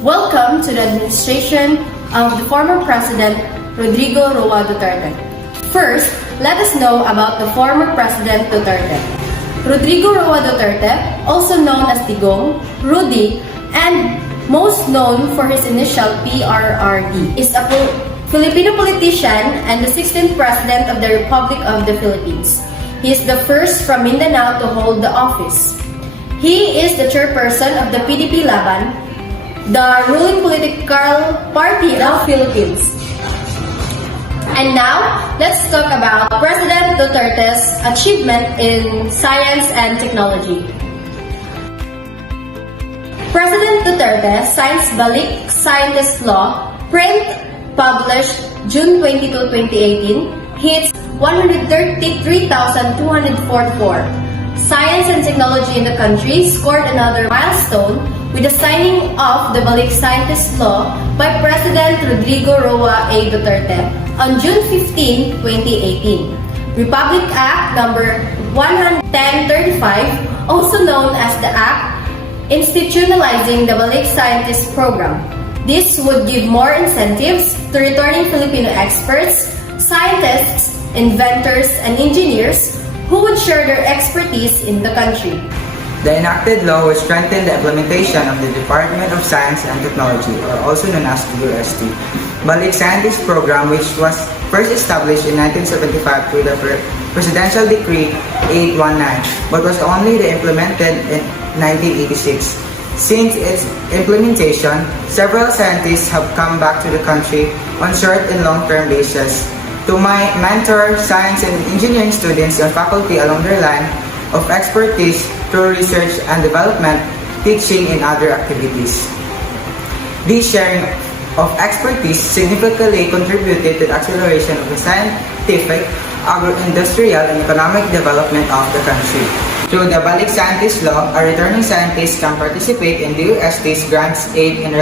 Welcome to the administration of the former President Rodrigo Roa Duterte. First, let us know about the former President Duterte. Rodrigo Roa Duterte, also known as Digong, Rudy, and most known for his initial PRRD, is a Filipino politician and the 16th President of the Republic of the Philippines. He is the first from Mindanao to hold the office. He is the chairperson of the PDP Laban, the ruling political party of Philippines. And now, let's talk about President Duterte's achievement in science and technology. President Duterte signs Balik Scientist Law, print, published June 22, 2018, hits 133,244. Science and technology in the country scored another milestone with the signing of the Balik Scientist Law by President Rodrigo Roa A. Duterte on June 15, 2018. Republic Act No. 11035, also known as the Act institutionalizing the Balik Scientist Program. This would give more incentives to returning Filipino experts, scientists, inventors, and engineers who would share their expertise in the country. The enacted law will strengthen the implementation of the Department of Science and Technology, or also known as DOST, Balik Scientist Program, which was first established in 1975 through the Presidential Decree 819, but was only implemented in 1986. Since its implementation, several scientists have come back to the country on short and long-term basis to mentor science and engineering students and faculty along their line of expertise through research and development, teaching, and other activities. This sharing of expertise significantly contributed to the acceleration of the scientific, agro-industrial, and economic development of the country. Through the Balik Scientist Law, a returning scientist can participate in DOST's grants, aid, and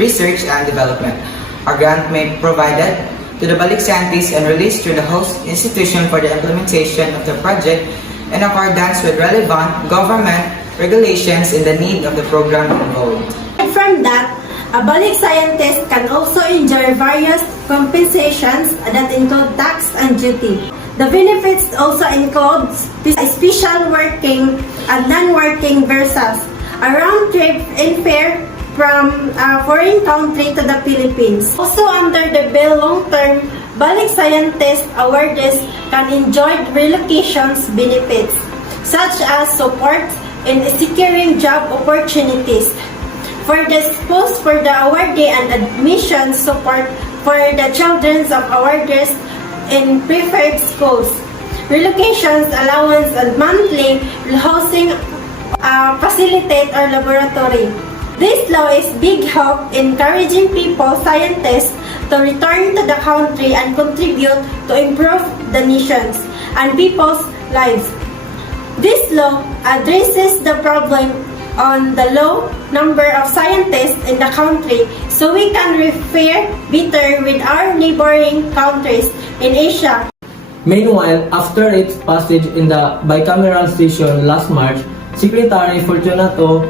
research and development. A grant may be provided to the Balik Scientist and released through the host institution for the implementation of the project in accordance with relevant government regulations and the need of the program involved. From that, a Balik Scientist can also enjoy various compensations that include tax and duty. The benefits also include special working and non-working visas, a round trip and fare from a foreign country to the Philippines. Also under the bill, long-term Balik Scientist awardees can enjoy relocations benefits, such as support in securing job opportunities. For the schools for the awardee and admission support for the children of awardees in preferred schools, relocations allowance and monthly housing facilitate or laboratory. This law is big help encouraging people, scientists, to return to the country and contribute to improve the nation's and people's lives. This law addresses the problem on the low number of scientists in the country, so we can fare better with our neighboring countries in Asia. Meanwhile, after its passage in the bicameral session last March, Secretary Fortunato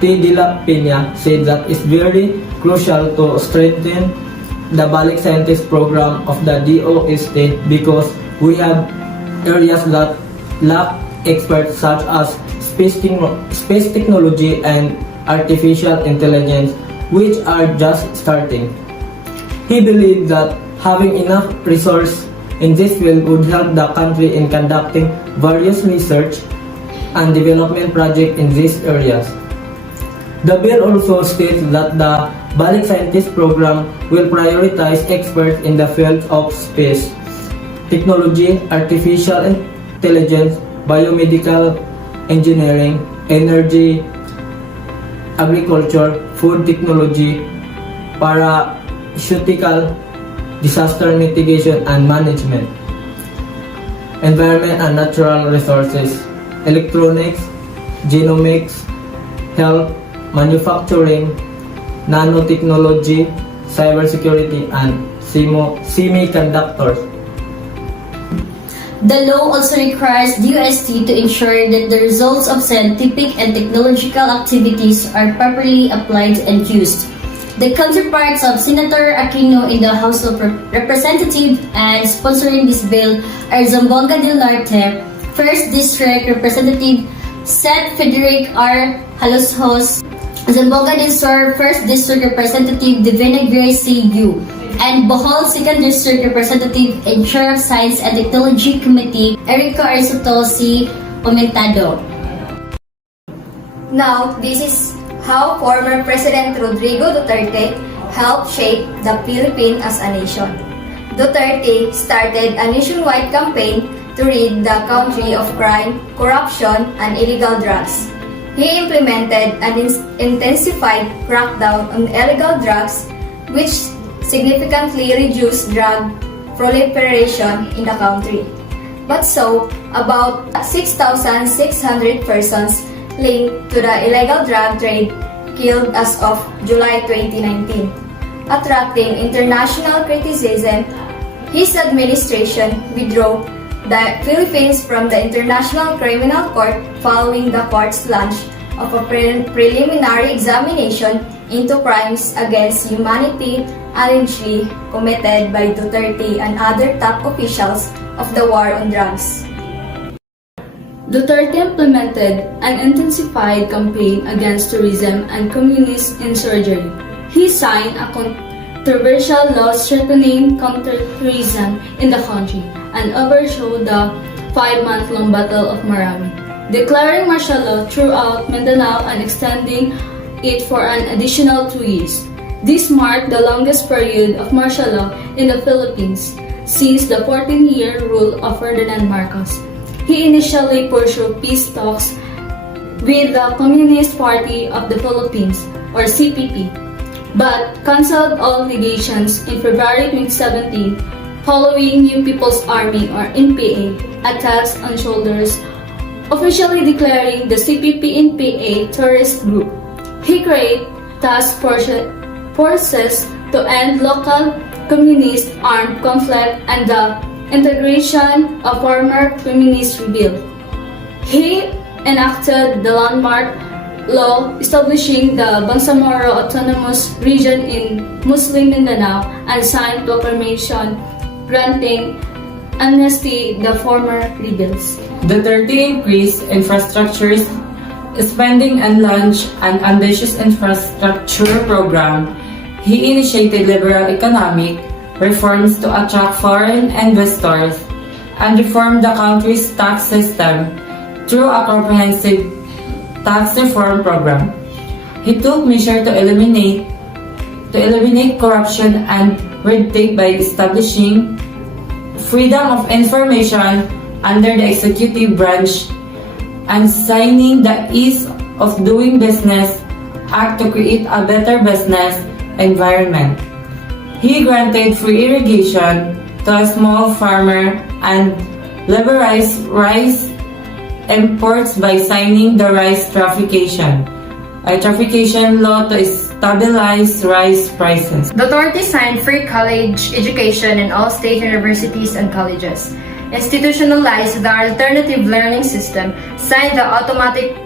T. de la Peña said that it's very crucial to strengthen the Balik Scientist program of the DOST because we have areas that lack experts such as space technology and artificial intelligence, which are just starting. He believed that having enough resources in this field would help the country in conducting various research and development projects in these areas. The bill also states that the Balik Scientist program will prioritize experts in the fields of space, technology, artificial intelligence, biomedical engineering, energy, agriculture, food technology, pharmaceutical, disaster mitigation and management, environment and natural resources, electronics, genomics, health, manufacturing, nanotechnology, cybersecurity, and semiconductors. The law also requires DOST to ensure that the results of scientific and technological activities are properly applied and used. the counterparts of Senator Aquino in the House of Representatives and sponsoring this bill are Zamboanga del Norte, 1st District Representative Seth Frederick R. Haloshos, Zamboanga del Sur, 1st District Representative Divina Grace C.U., and Bohol 2nd District Representative and Chair of Science and Technology Committee, Erica Arsoto C. Aumentado. Now, this is how former President Rodrigo Duterte helped shape the Philippines as a nation. Duterte started a nationwide campaign to rid the country of crime, corruption, and illegal drugs. He implemented an intensified crackdown on illegal drugs, which significantly reduced drug proliferation in the country. But so, about 6,600 persons linked to the illegal drug trade killed as of July 2019. Attracting international criticism, his administration withdrew the Philippines from the International Criminal Court following the court's launch of a preliminary examination into crimes against humanity allegedly committed by Duterte and other top officials of the war on drugs. Duterte implemented an intensified campaign against tourism and communist insurgery. He signed a controversial law strengthening counterterrorism in the country and oversaw the 5-month-long Battle of Marawi, declaring martial law throughout Mindanao and extending it for an additional 2 years. This marked the longest period of martial law in the Philippines since the 14-year rule of Ferdinand Marcos. He initially pursued peace talks with the Communist Party of the Philippines, or CPP, but canceled all negotiations in February 2017 following New People's Army, or NPA, attacks on shoulders, officially declaring the CPP-NPA terrorist group. He created task forces to end local communist armed conflict and the integration of former communist rebels. He enacted the landmark law establishing the Bangsamoro Autonomous Region in Muslim Mindanao and signed proclamation granting amnesty the former rebels. Duterte increased infrastructure spending and launched an ambitious infrastructure program. He initiated liberal economic reforms to attract foreign investors and reformed the country's tax system through a comprehensive tax reform program. He took measures to eliminate corruption and red tape by establishing freedom of information under the executive branch and signing the Ease of Doing Business Act to create a better business environment. He granted free irrigation to a small farmer and liberalized rice imports by signing the rice traffication law to stabilize rice prices. Duterte signed free college education in all state universities and colleges, institutionalized the alternative learning system, signed the automatic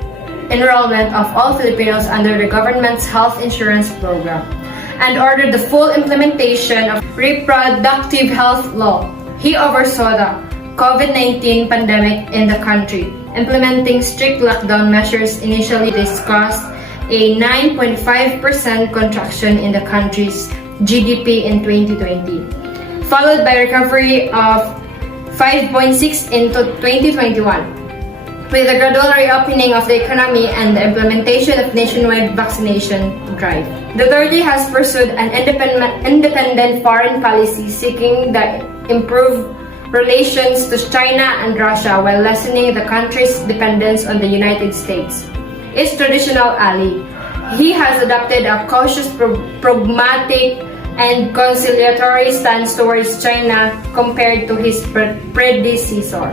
enrollment of all Filipinos under the government's health insurance program, and ordered the full implementation of reproductive health law. He oversaw the COVID-19 pandemic in the country, implementing strict lockdown measures. Initially discussed a 9.5% contraction in the country's GDP in 2020, followed by recovery of 5.6% into 2021. With the gradual reopening of the economy and the implementation of nationwide vaccination drive. Duterte has pursued an independent foreign policy seeking the improved relations to China and Russia while lessening the country's dependence on the United States, its traditional ally. He has adopted a cautious, pragmatic, and conciliatory stance towards China compared to his predecessor,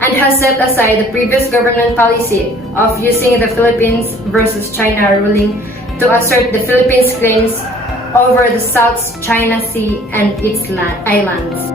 and has set aside the previous government policy of using the Philippines versus China ruling to assert the Philippines' claims over the South China Sea and its islands.